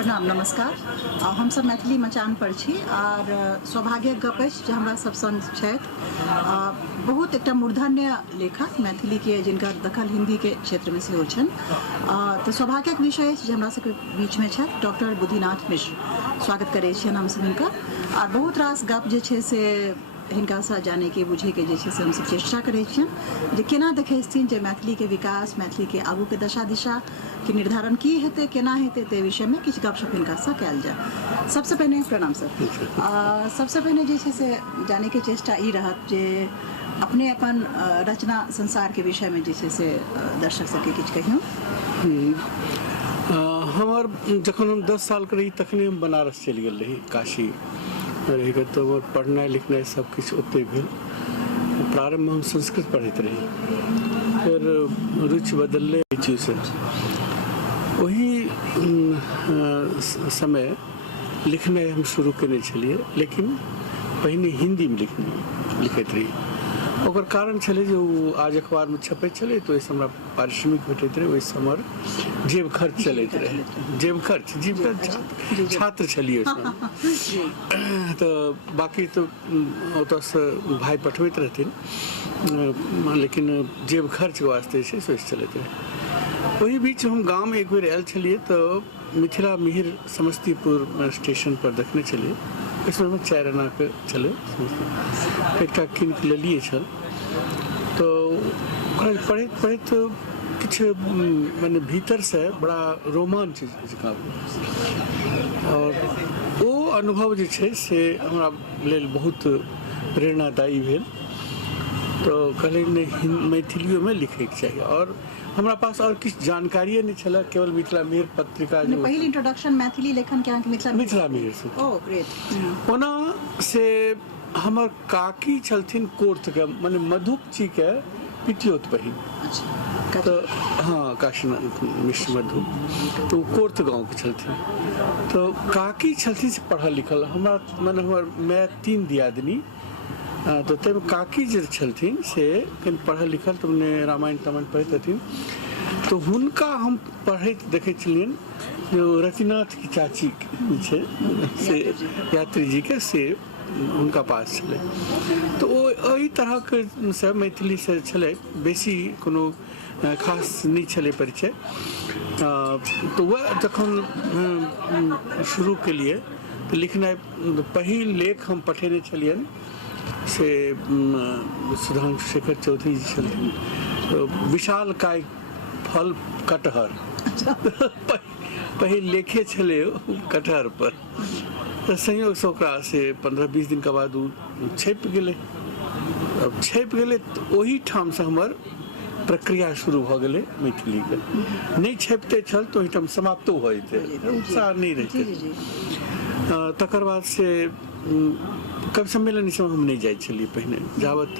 प्रणाम नमस्कार। हम सब मैथिली मचान पर छी और सौभाग्य गप अछि जे हमरा सब संग छथि बहुत एकटा मूर्धन्य लेखक मैथिली के जिनका दखल हिंदी के क्षेत्र में सेहो छनि। तो सौभाग्यक विषय अछि जे हमरा सबके बीच में छथि डॉक्टर बुद्धिनाथ मिश्र। स्वागत करै छियनि हम सब हिनका और बहुत रास गप जे छै से हिनका से जाने के बुझे के जे छै से हम सब चेष्टा करै छियनि जे केना देखै छथिन जे मैथिली के विकास, मैथिली के आगू के दशा दिशा के निर्धारण की हेतै, केना हेतै ते विषय में किछु गपशप हिनका से कयल जाय। सबसे पहिने प्रणाम सर। सबसे पहिने जे छै से जाने के चेष्टा ई रहत जे अपने अपन रचना संसार के विषय में जे छै से दर्शक सबके किछु कहियौ। हमार जखन हम 10 साल के रही तखने हम बनारस चलि गेल रही, काशी रही के, तो पढ़नाइ लिखनाइ सब किछु ओतै भेल। प्रारंभ में हम संस्कृत पढ़ैत रही, फिर रुचि बदलले चीज से वही समय लिखनाइ हम शुरू केने छलिए, लेकिन पहिने हिंदी में लिखैत रही। ओकर कारण छलै जे ओ आज अखबार में छपैत छलै तो ओहिसँ हमरा पारिश्रमिक भेटैत रहै, ओहिसँ हमर जेब खर्च चलैत रहै। जेब खर्च छात्र छलिए तो बाकी तो ओतऽसँ भाई पठबैत रहथिन, लेकिन जेब खर्च के वास्ते से चलैत रहै। वही बीच हम गाँव में एक बेर आयल छलिए तो मिथिला मिहिर समस्तीपुर स्टेशन पर देखने छलिए। इसमें हम 4 आना के चले एकटा किन के लेलिए छल, तो पढ़ैत पढ़ैत किछु माने भीतर से बड़ा रोमांच जकाँ और वो अनुभव जे छै से हमरा लेल बहुत प्रेरणादायी भेल। तो कहले नहीं मैथिलियों में लिखैके चाहिए, और हमरा पास और किछु जानकारिये नहीं छला, केवल मिथिला मिहिर पत्रिका जो पहिल इंट्रोडक्शन मैथिली लेखन के अहाँके मिथिला मिहिर से। Oh great. ओना से हमर काकी छलथिन कोर्थ के, माने मधुप जी के पितियोत बहिन। अच्छा। तो हाँ, काशीनाथ मिश्र मधुप, तो कोर्थ गाँव के छलथिन। तो काकी छलथिन से पढ़ल लिखल, हमरा माने हमर मैं 3 दियादनी, तो तब काकी जे छलथिन से कनि पढ़ल लिखल, तो उन्हें रामायण तामायण पढ़ैत रहथिन। तो हुनका हम पढ़ैत देखै छलियनि जो रतिनाथ की चाची छै से यात्री जी के से हुनका पास छलै। तो ओ एहि तरह के से मैथिली से छलै, बेसी कोनो खास नहीं छलै परिचय। तो वह जखन शुरू के लिए तो लिखनाइ, पहिल लेख हम पठेने छलियनि से सुधांशु शेखर चौधरी जी छलथिन, तो विशाल काय फल कटहर पहिल लेखे छलै कटहर पर। तो संयोग से ओकरा से 15-20 दिन के बाद छपि गेलै। अब छपि गेलै तो ओही ठाम से हमर प्रक्रिया शुरू भ गेलै मैथिली के। नहीं छपिते छल तो ओही ठाम समाप्तो भ जेतै, उत्साह नहीं रहितै। तकर बाद से कवि सम्मेलन इसमें हम नहीं जाए छलिए पहिने, जावत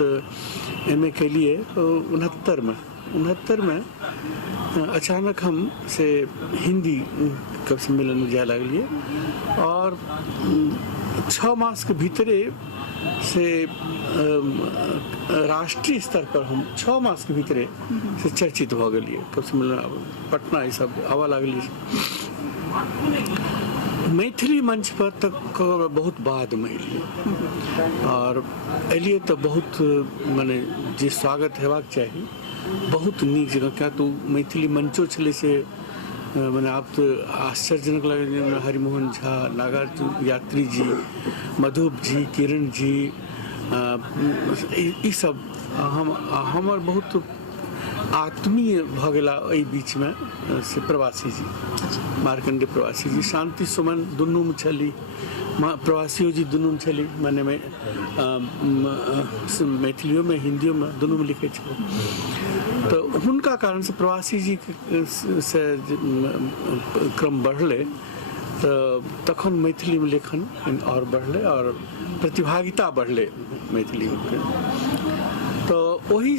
MA केलिए 69 में अचानक हम से हिंदी कवि सम्मेलन में जाए लगलिए, और 6 मास के भीतरे से राष्ट्रीय स्तर पर हम 6 मास के भीतरे से चर्चित भ गेलिए। कवि सम्मेलन पटना ये सब आवा लगलिए। मैथिली मंच पर तक बहुत बाद में एलिए, और एलिए तो बहुत माने जे स्वागत हेबाक चाही बहुत नीक जगह, क्या तो मैथिली मंचो छलै से माने आप तो आश्चर्यजनक लगे। हरिमोहन झा, नागार्जुन यात्री जी, मधुप जी, किरण जी, ई सब हमर बहुत आत्मीय भ गेला। एहि बीच में से प्रवासी जी, मार्कंडे प्रवासी जी, शांति सुमन दुनू में छली, प्रवासियों जी दुनू में छली, माने में मैथिलियों में हिंदियों में दुनू में लिखे छल। तो हुनका कारण से प्रवासी जी से क्रम बढ़ले, तो तखन मैथिली में लेखन और बढ़ले और प्रतिभागिता बढ़ले मैथिली में। तो वही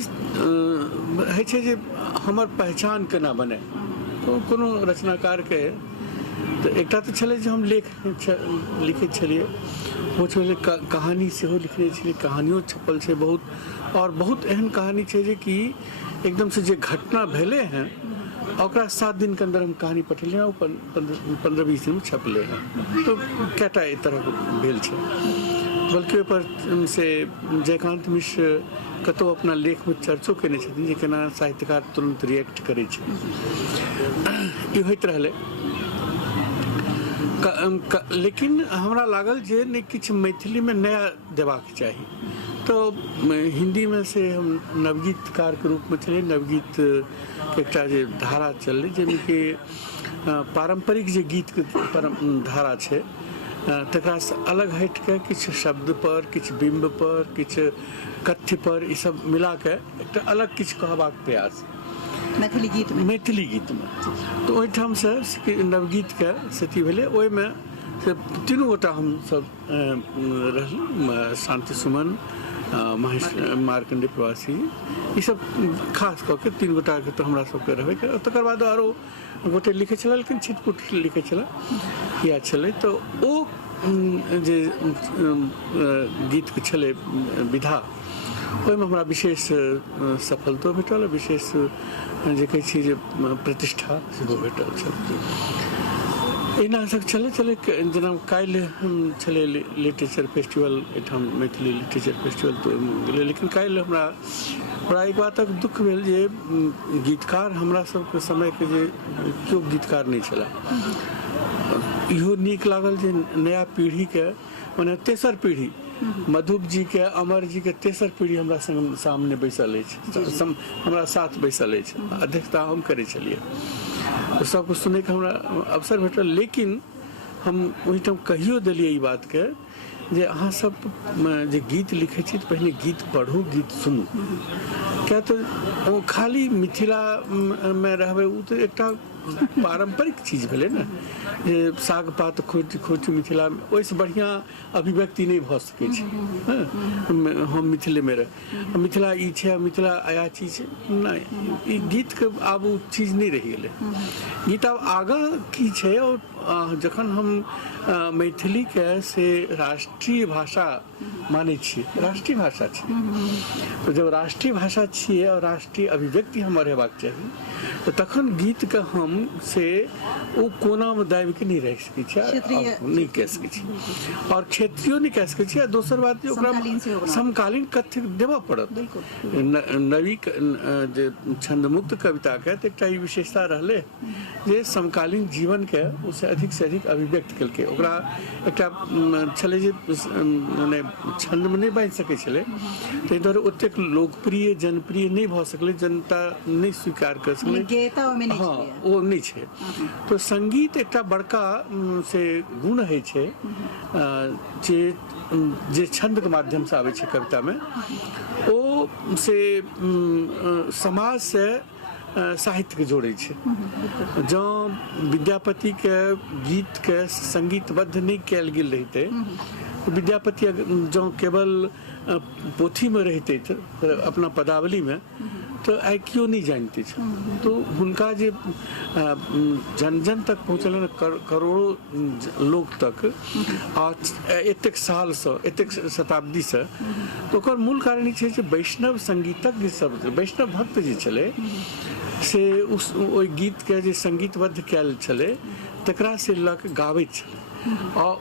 है छे जे हमर पहचान केना बने, तो कोनो रचनाकार के तो एकटा तो छलै जे हम लिखैत छलिए, वो छलै कहानी सेहो लिखने छलिए, कहानियों छपल छै बहुत, और बहुत एहन कहानी छै जे कि एकदम से जे घटना भेले हैं और 7 दिन के अंदर हम कहानी पठेलिए और 15-20 दिन में छपले हैं। तो कएटा ए तरह भेल छै, बल्कि ओहिपर से जयकांत मिश्र कतौ अपना लेख में चर्चो केने छथिन जे केना साहित्यकार तुरंत रिएक्ट करै छै। ई होइत रहलै, लेकिन हमरा लागल जे नहि किछु मैथिली में नया देबाक चाही। तो हिंदी में से हम नवगीतकार के रूप में चले, नवगीत एकटा जे धारा चललै जाहिमे कि पारंपरिक जे गीत के धारा छै तकरा से अलग हट के किछु शब्द पर, किछु बिंब पर, किछु कथ्य पर, ई सब मिला के एकटा अलग किछु कहबाक प्रयास मैथिली गीत में। तो ओहिठाम से नवगीत के स्थिति भेलै। ओहिमे से तीनू गोटा हम सब रहल, शांति सुमन, महेश मार्कंडे प्रवासी, ई सब खास कऽ के 3 गोटा के तो हमरा सबके रहबे के। तकर बाद आरो गोटे लिखे छल, लेकिन छिटपुट लिखे छल या छलै। तो ओ जे गीत के छलै विधा, ओहिमे हमरा विशेष सफलतो भेटल, विशेष जे कहै छी जे प्रतिष्ठा सेहो भेटल छल। एना सब चले जेना काल्हि छलै लिटरेचर फेस्टिवल, एहिठाम मैथिली लिटरेचर फेस्टिवल तो गेलै। लेकिन काल्हि हमरा बड़ा एक बातक दुख भेल जे गीतकार हमरा सबके समयके जे केओ गीतकार नहि छलै। इहो नीक लागल जे नया पीढ़ीके, मने तेसर पीढ़ी, मधुप जी के, अमर जी के तेसर पीढ़ी हमरा संग सामने बैसल अछि, हमरा साथ बैसल अछि। अध्यक्षता हम करै छलियै, तो सबको सुनै के हमरा अवसर भेटल। लेकिन हम ओहिठाम कहियो देलियै ई बात के जे अहाँ सब जे गीत लिखै छी तऽ पहिने गीत पढ़ू, गीत सुनू। क्या तो ओ खाली मिथिला में रहबै उ तो एकटा पारंपरिक चीज भेलै ने, जे साग पात खोट मिथिला में, ओहिसँ बढ़िया अभिव्यक्ति नहीं भऽ सकै छै। हम मिथिले में रह, मिथिला ई छै, मिथिला आया चीज नहीं, ई गीत के आब ओ चीज नहीं रहि गेलै। गीत आब आगाँ की छै, और जखन हम मैथिली के से राष्ट्रीय भाषा मानै छियै, राष्ट्रीय भाषा छै, तो जब राष्ट्रीय भाषा छियै और राष्ट्रीय अभिव्यक्ति हमर हेबाक चाही, तो तखन गीत के हम से ओ कोना में दाबि के नहीं रह सकै छी, नहीं कह सकै छी, और क्षेत्रीय नहीं कह सकै छी। आ दोसर बात जे ओकरा समकालीन कथ्य देबऽ पड़त। नवी जे छंदमुक्त कविता के एकटा ई विशेषता रहलै जे समकालीन जीवन के उसे अधिक से अधिक अभिव्यक्त केलकै। ओकरा एकटा छलै जे मने छंद में नहीं बाजि सकै छलै, ताहि दुआरे ओतेक लोकप्रिय जनप्रिय नहीं भऽ सकलै, जनता नहीं स्वीकार कर सकलै। हाँ, ओ नहीं छै। तो संगीत एकटा बड़का से गुण है छै जे छंद के माध्यम से आबै छै कविता में, ओ से समाज से साहित्य के जोड़े छै। जँ विद्यापति के गीत के संगीतबद्ध नहीं कयल गेल रहितै, विद्यापति जँ केवल पोथी में रहते अपना पदावली में, तो आई क्यों नहीं जानते छे। तो हुनका जे जन जन तक पहुँचल, करोड़ों लोग तक, आ एतेक साल से, एतेक शताब्दी से, तो ओकर मूल कारण ई छै जे वैष्णव संगीतज्ञ सब, वैष्णव भक्त जे छलै से ओहि गीत के जे संगीतबद्ध कयल छलै तकरा से लऽ के गाबैत छलै, और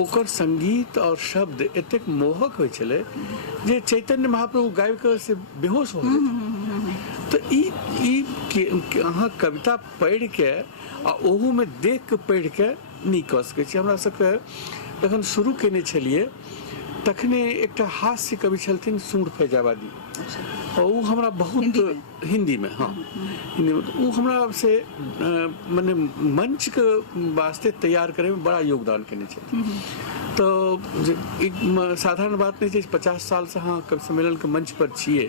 ओकर संगीत और शब्द एतेक मोहक होइ छलै जे चैतन्य महाप्रभु गाबि के से बेहोश हो गेल। तो ई अहाँ कविता पढ़ि के आ ओहू में देख के पढ़ि के नहीं कह सकै छी। हमरा सबके जखन शुरू केने छलियै तखने एकटा हास्य कवि छलथिन सूर फैजाबादी, और वो हमरा बहुत हिंदी में, हाँ हिंदी में, वो हमरा से मने मंच के वास्ते तैयार करे में बड़ा योगदान केने छथिन। तो एक साधारण बात नहीं छै, 50 साल से हाँ कवि सम्मेलन के मंच पर छियै,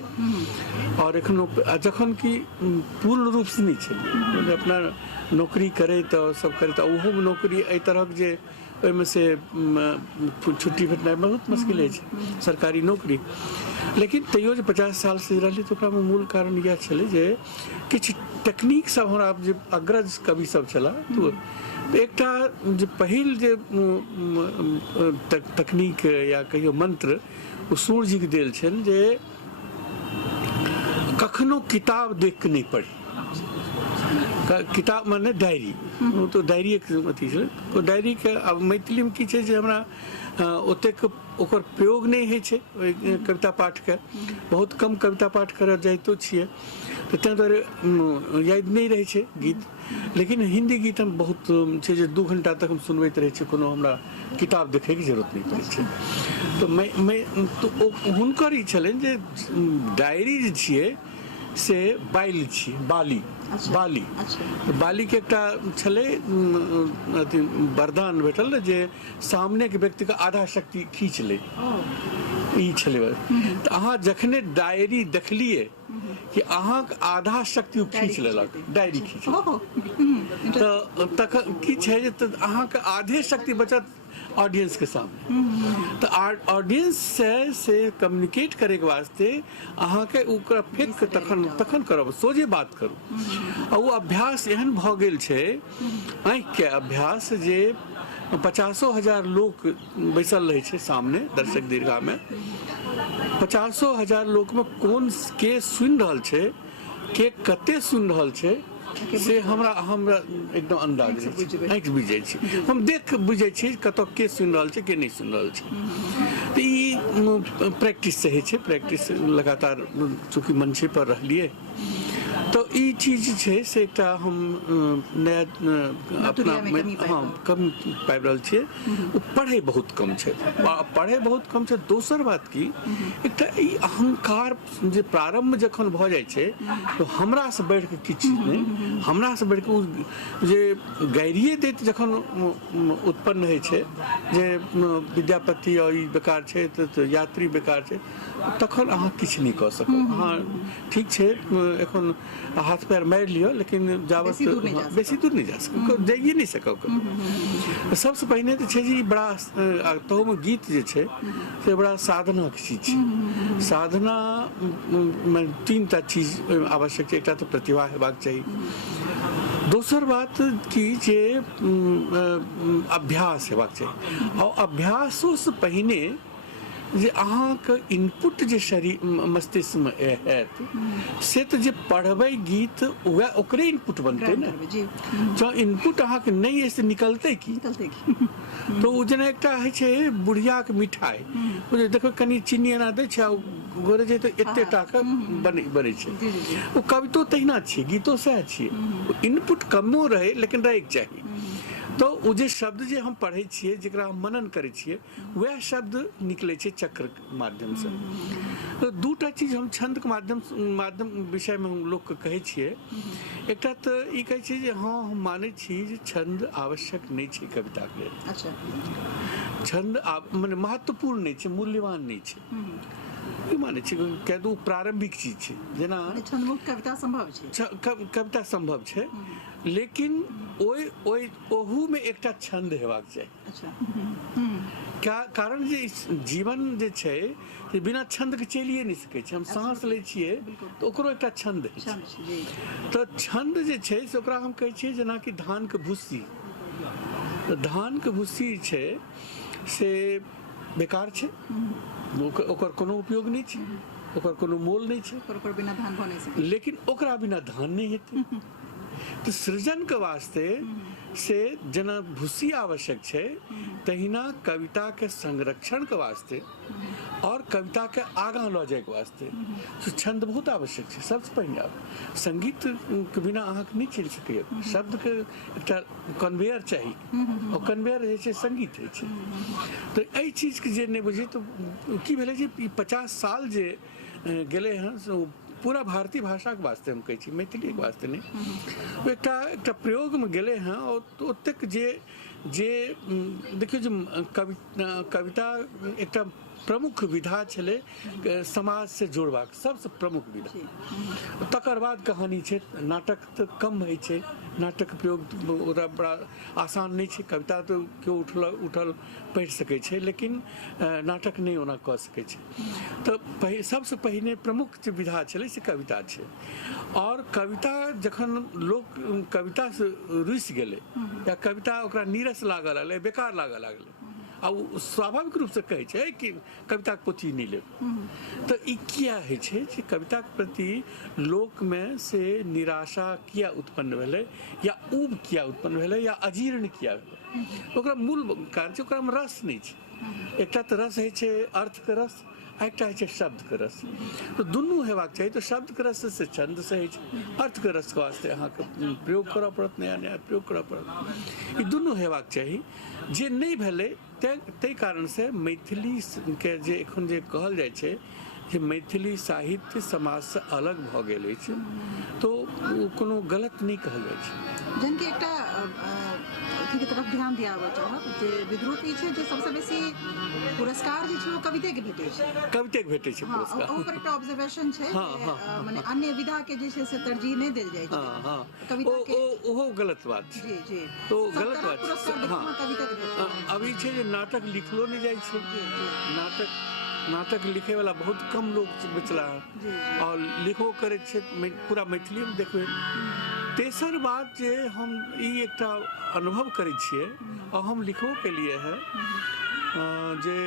और एखनो जखन कि पूर्ण रूप से नहीं छलियै, अपना नौकरी करे तो सब करे, तो ओहो नौकरी एहि तरह जे ओहिमे से छुट्टी भेटनाइ बहुत मुश्किल है सरकारी नौकरी। लेकिन तैयो जे 50 साल से रहलै तो ओकरामे मूल कारण यह छलै जे किछु टेक्निक सब हमरा जे अग्रज कवि सब छला, तो एकटा जे पहिल जे तकनीक या कहियो मंत्र ओ सूर्य जी के देल छनि जे कखनो किताब देख के नहीं पढ़ी। किताब माने डायरी, तो डायरी एक अथी छै। ओ डायरी के अब मैथिली में की छै जे हमरा ओतेक ओकर प्रयोग नहीं होइ छै ओहि कविता पाठ के, बहुत कम कविता पाठ करऽ जाइतो छियै, तो तें दुआरे याद नहीं रहे छै गीत। लेकिन हिंदी गीत हम बहुत छै जे 2 घंटा तक हम सुनबैत रहे छी, कोनो हमरा किताब देखे के जरूरत नहीं पड़े छै। तो मैं तो हुनकर ई छलनि जे डायरी जे छियै से बाइल छी, बाली बाली बाली के एकटा छलै अथी वरदान भेटल जे सामने के व्यक्ति के आधा शक्ति खींच ले, ई छलै। तऽ अहाँ जखने डायरी देखलिए कि अहाँ के आधा शक्ति ओ खींच लेलक, डायरी खींच, तऽ तखन की छै जे अहाँ के आधे शक्ति बचत ऑडियंस के सामने। तो ऑडियंस से कम्युनिकेट करे के वास्ते अहाँ के ओकरा फेक के तखन करब, सोझे बात करू। और वो अभ्यास एहन भ गेल छै, आँखि के अभ्यास, जे 50,000 लोग बैसल रहे छै सामने दर्शक दीर्घा में, 50,000 लोग में कौन के सुन रहल छै, के कते सुन रहल छै, से हमरा एकदम अंदाज आँखि बुझै छी, हम देख बुझै छी कतऽ के सुनि रहल छै, के नहीं सुनि रहल छै। तो ई प्रैक्टिस से होइ छै, प्रैक्टिस लगातार चूँकि मंचे पर रहलिए, तो ई चीज छै से एकटा हम नया अपना हाँ कम पाबि रहल छियै। पढ़े बहुत कम छै, पढ़े बहुत कम छै। दोसर बात की एकटा ई अहंकार जे प्रारंभ जखन भऽ जाइ छै, तो हमरा से बढ़ि के किछु चीज नहीं, हमरा से बढ़ि के जे गैरिये दैत जखन उत्पन्न होइ छै जे विद्यापति और ई बेकार छै, तो यात्री बेकार छै, तखन अहाँ किछु नहीं कऽ सकब। अहाँ ठीक छै एखन हाथ पैर मारि लियो, लेकिन जावत बेसी दूर नहीं जा सकब, जाइए नहीं सकब। सबसे पहिने तो छै जी बड़ा तहु में गीत जे छै से बड़ा साधना के चीज छै। साधना में 3टा चीज आवश्यक छै, एकटा तो प्रतिभा हेबाक चाही, दोसर बात की जे अभ्यास हेबाक चाही, और अभ्यासों से पहिने जे अहाँके इनपुट जे शरीर मस्तिष्क में हैत से तो जे पढ़बै गीत वह ओकरे इनपुट बनते ना। जो इनपुट अहाँके नहीं ऐसे निकलते की तो उ जेना एकटा है छै बुढ़िया के मिठाई, ओ देखो कनी चीनी एना दै छै, गोरे जे तो एते टा के बनै छै। ओ कवितो तहिना छै, गीतो सएह छियै, इनपुट कमो रहे लेकिन रहैके चाही। तो वो जे शब्द जे हम पढ़े छिए, जरा हम मनन करे छिए, वह शब्द निकले छै चक्र के माध्यम से। तो 2टा चीज हम छंद के माध्यम विषय में हम लोग के कहे छिए। एकटा तो ई कहे छै जे हाँ हम माने छी जे छंद आवश्यक नहीं छै कविता के। अच्छा, छंद माने महत्वपूर्ण नहीं छै, मूल्यवान नहीं छै, माने छै कह दू प्रारंभिक चीज छै। जेना छंदमुक्त कविता संभव छै, कविता संभव छै, लेकिन ओहू में एकटा छंद हेबाक चाही। अच्छा, कारण जे जीवन जे छै से बिना छंद के चलिए नहीं सकै छै। हम सांस लै छियै तो ओकरो एकटा छंद है, तो छंद जे छै से ओकरा हम कहै छियै जेना कि धान के भुस्सी। तो धान के भुस्सी छै से बेकार छै, ओकर कोनो उपयोग नहीं छै, ओकर कोनो मोल नहीं छै, ओकर बिना धान बनै सकै, लेकिन ओकरा बिना धान नहीं हेतै। तो सृजन के वास्ते से जना भूसी आवश्यक है, तहिना कविता के संरक्षण के वास्ते और कविता के आगा ल जाए के वास्ते तो छंद बहुत आवश्यक है। सबसे पहले संगीत के बिना अहाँ नहीं चल सके, शब्द के एकटा कन्वेयर चाहिए, और कन्वेयर है संगीत है। तो एहि चीज के जे नहीं बुझे तो की भेले जे 50 साल जे गेले हैं पूरा भारतीय भाषा के वास्ते हम कहे, मैथिली के वास्ते नहीं, एक प्रयोग में गेले हैं। और तो ओतेक जे देखियो जो कविता एक प्रमुख विधा छले समाज से जोड़बाक, सबसे प्रमुख विधा। तकर बाद कहानी छै, नाटक तो कम है छै, नाटक प्रयोग बड़ा आसान नहीं छै। कविता तो क्यों उठल पढ़ सके छै, लेकिन नाटक नहीं होना कह सके छै। तो सबसे पहिने प्रमुख जो विधा छले से कविता छै। और कविता जखन लोग कविता से रुसि गेले या कविता ओकरा नीरस लागल, बेकार लागल, आ वो स्वाभाविक रूप से कहै छै कि कविता के पोथी नहीं लेब। तो ई किया है छै जे कविता के प्रति लोक में से निराशा किया उत्पन्न भेलै, या ऊब किया उत्पन्न भेलै, या अजीर्ण किया भेलै, ओकरा मूल कारण छै ओकरा में रस नहीं छै। एकटा तऽ रस है छै अर्थ के रस, एकटा है छै शब्द के रस। तो दुनू हेबाक चाहिए। तो शब्द के रस से छंद से है छै, अर्थ के रस के वास्ते अहाँ के प्रयोग करऽ पड़त, नया नया प्रयोग करऽ पड़त। ई दुनू हेबाक चाही, जे नहीं भेलै ताहि कारण से मैथिली के जे एखन जे कहल जाइ छै जे मैथिली साहित्य समाज से अलग भऽ गेल अछि, तो ओ कोनो गलत नहीं कहल जाइ छै। जनके एकटा अथी के तरफ ध्यान दियाबऽ चाहब जे विद्रोह ई छै जे सबसे बेसी पुरस्कार जे छै वो कविते के भेटै छै, कविते के भेटै छै हाँ, पुरस्कार। ओकर एकटा ऑब्जर्वेशन छै जे माने अन्य विधा के जे छै से तरजीह नहीं देल जाइ छै कविता के। ओहो गलत बात छै। जी जी, तो सब गलत तरह बात छै। पुरस्कार देखियौ कविता के भेटै छै। अभी छै जे नाटक लिखलो नहीं जाइ छै। जी जी नाटक लिखे वाला बहुत कम लोग बचला है, जी। और लिखो करे छै पूरा मैथिली में देखबे। तेसर बात जे हम ई एकटा अनुभव करै छियै और हम लिखबो के लिए है जे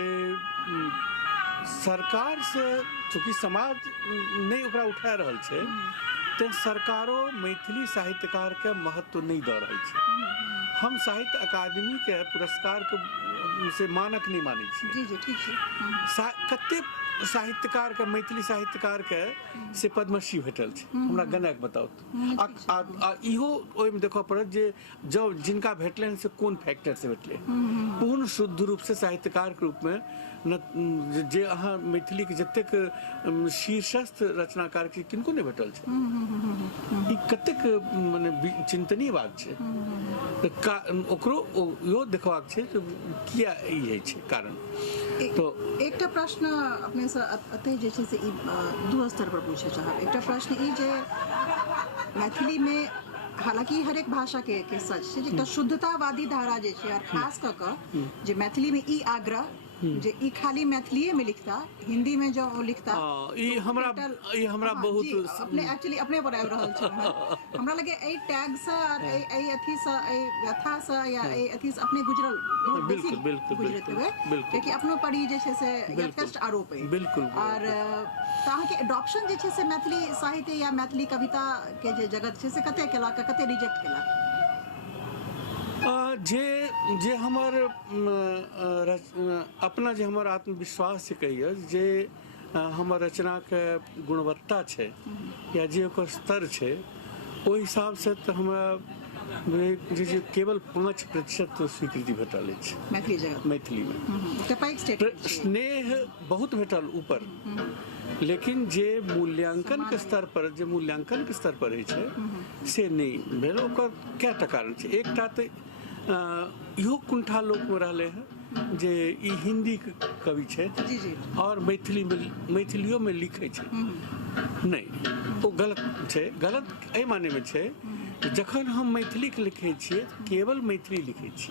सरकार से चूँकि समाज नहीं ओकरा उठा रहल छै, तो सरकारो मैथिली साहित्यकार के महत्व नहीं दऽ रहल छै। हम साहित्य अकादमी के पुरस्कार के से मानक नहीं मानै छियै। जी जी ठीक छै। कते साहित्यकार के मैथिली साहित्यकार के से पद्मश्री भेटल छै, हमरा गनक बताउ। इहो ओहिमे देखऽ पड़त जे जब जिनका भेटलनि से कोन फैक्टर से भेटलै। पूर्ण शुद्ध रूप से साहित्यकार के रूप में न जे अहाँ मैथिली के जतेक शीर्षस्थ रचनाकार के किनको नहीं भेटल छै। ई कतेक माने चिंतनीय बात छै। ओकरो इहो देखबाक छै कि किया ई होइ छै कारण। तो एकटा प्रश्न अपने से अतः जे छै से ई दू स्तर पर पूछे चाहब। एकटा प्रश्न ई जे मैथिली में हालांकि हर एक भाषा के सच छै जे एकटा शुद्धतावादी धारा जे छै, और खास कऽ कऽ जे मैथिली में ई आग्रह जे ई खाली मैथिलीए में लिखता, हिंदी में जो लिखता ई हमरा बहुत अपने एक्चुअली अपने पर आबि रहल छै। हमरा लगे एई टैग से और एई अथी से एई व्यथा से या एई अथी से अपने गुजरल बहुत बेसी गुजरत हुए, क्योंकि अपनो पर ई जे छै से यथेष्ट आरोप है। बिल्कुल। और ताहाँ के एडॉप्शन जे छै से मैथिली साहित्य या मैथिली कविता के जे जगत छै से कते केला कते रिजेक्ट केला। जे हमर अपना जे हमर आत्मविश्वास से कहिए जे हमर रचना के गुणवत्ता छै या जे ओकर स्तर छै, ओहि हिसाब से तो हमरा जे केवल 5% स्वीकृति भेटल अछि मैथिली जगत मैथिली में। स्नेह बहुत भेटल ऊपर, लेकिन जे मूल्यांकन के स्तर पर है छै से नहीं भेल। ओकर कएटा कारण छै। एकटा तऽ इहो कुंठा लोक में रहले हैं जे ई हिंदी कवि छै और मैथिलियो में लिखे छै। नहीं, वो गलत छै। गलत एहि माने में छै जखन हम मैथिली के लिखे छियै केवल मैथिली लिखे छी,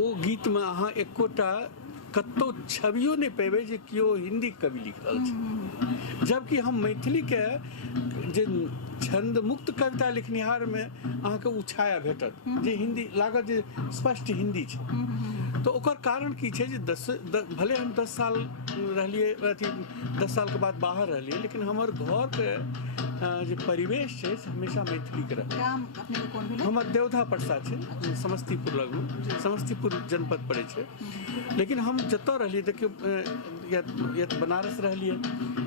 ओ गीत में अहाँ एकोटा कतौ छवियो नहीं पेबै जे केओ हिंदी कवि लिख रहल छै। जबकि हम मैथिली के जे छंद मुक्त कविता लिखनिहार में अहाँ के उ छाया भेटत जे हिंदी लागत जे स्पष्ट हिंदी छै। तो ओकर कारण की छै जे भले हम 10 साल रहलिए, 10 साल के बाद बाहर रहलिए, लेकिन हमर घर के जे परिवेश छै से हमेशा मैथिली के रहल। काम अपने के कोन भेलै? हमर देवधा परसा छै, समस्तीपुर लग में, समस्तीपुर जनपद पड़े छै। लेकिन हम जतऽ रहलिए देखियो, या बनारस रहलिए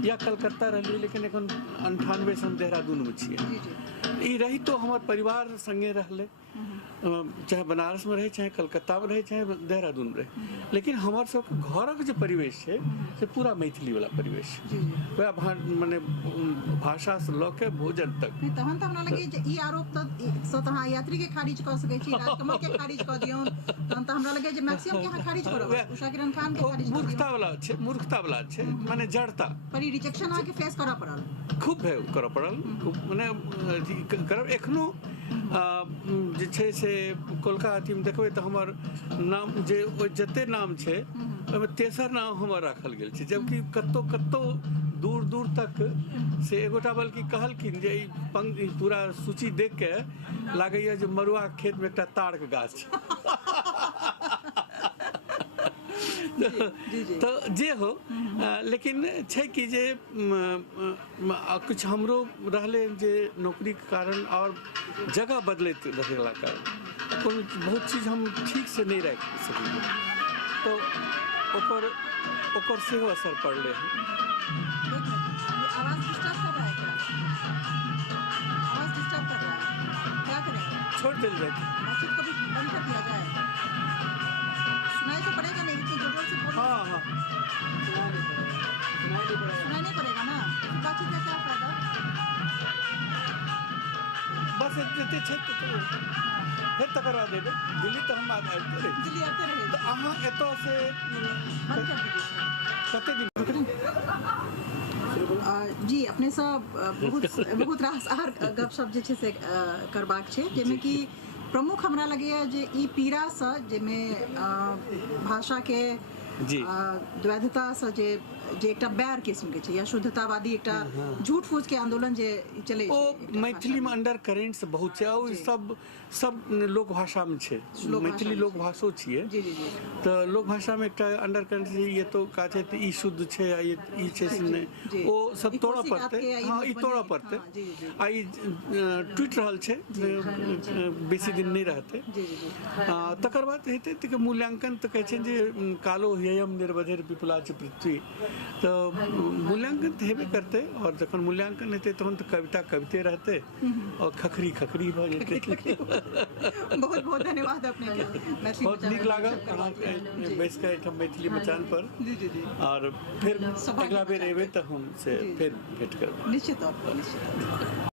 या कलकत्ता रहलिए, लेकिन एखन 98 से हम देहरादून में छियै। ई रही तो हमर परिवार संगे रहले, चाहे बनारस में रहे, चाहे कलकत्ता में रहे, चाहे देहरादून में रहे। लेकिन हमार सब घरक जे परिवेश छै से पूरा मैथिली वाला परिवेश छै। वह माने भाषा से लऽ के भोजन तक। तहन तऽ हमरा लगे जे ई आरोप तऽ अहाँ यात्री के खारिज कऽ सकै छी, राजकमल के खारिज कऽ दियौन, तहन तऽ हमरा लगे जे मैक्सिमम के अहाँ खारिज करब, उषा किरण खान के खारिज कऽ दियौन। मूर्खता वाला छै, माने जड़ता। पर ई रिजेक्शन अहाँ के फेस करऽ पड़ल, खूब करऽ पड़ल, माने करब। एखनो जे छै से कोलकाता में देखबै तऽ हमर नाम जे जते नाम छै ओहिमे तेसर नाम हमर राखल गेल छै, जबकि कतौ दूर दूर तक से एगोटा बल्कि कहलखिन जे ई पूरा सूची देख के लागैया जे मरुआ खेत में एकटा ताड़ के गाछ छै। जी, जी। तो जे हो लेकिन छै कि जे कुछ हमरो रहले जे नौकरी के कारण और जगह बदलैत रहला कारण कोनो बहुत चीज हम ठीक से नहीं रख सकिए, तो ओकर सेहो असर पड़ले है। एक मिनट, ये आवाज डिस्टर्ब कर रहा है क्या? आवाज डिस्टर्ब कर रहा है, क्या करें? छोड़ दिल जाए। बातचीत को भी बंद कर दिया जाए? सुनाई तो पड़ेगा नहीं, इतनी जोर से बोलो। हाँ हाँ सुनाई नहीं पड़ेगा ना, फिर बातचीत का क्या फायदा? बस जते छै तो फिर तकरा देबे दिल्ली तो हम आते रहे, दिल्ली आते रहे तो अहाँ एतऽ से बंद कर दीजिए। कते दिन जी अपने सब बहुत रास आर गपशप जे छै से करबाक छै, जाहिमे कि प्रमुख हमरा लगैए जे ई पीड़ासँ जाहिमे भाषा के जी द्वैधता से जे एकटा बैर किस्म के छै या शुद्धतावादी एकटा झूठ फूस के आंदोलन जे चलै ओ छै मैथिली में अंडर करेंट्स बहुत छै, और सब लोक भाषा में छै, मैथिली लोक भाषो छियै, जी जी जी तो लोक भाषा में एकटा अंडर करेंट छै, ये तो का छै ई शुद्ध छै आ ई छै से जी। नहीं, ओ सब ई तोड़ा कोसी पड़तै, कात के, ई हाँ ई तोड़ा मधुबनी, पड़तै, हाँ, जी, जी। आ ई टूट रहल छै, बेसी दिन नहीं रहतै। जी जी जी तकर बाद हेतै तऽ मूल्यांकन तऽ कहै छै जे कालो ह्ययम निर्वधिर विपुला च पृथ्वी, तो मूल्यांकन तो हेबे करते, और जखन मूल्यांकन हेतै तहन तो कविता कविते रहते और खखरी खखरी भऽ जेतै। बहुत बहुत धन्यवाद अपने के मैथिली बहुत नीक लागल अहाँ बैस कऽ एहिठाम मैथिली मचान पर, जी जी जी और फिर सौभाग्य अगला बेर मचान एबै तऽ हम से जी। फिर भेंट करब। निश्चित तौर पर निश्चित तौर पर।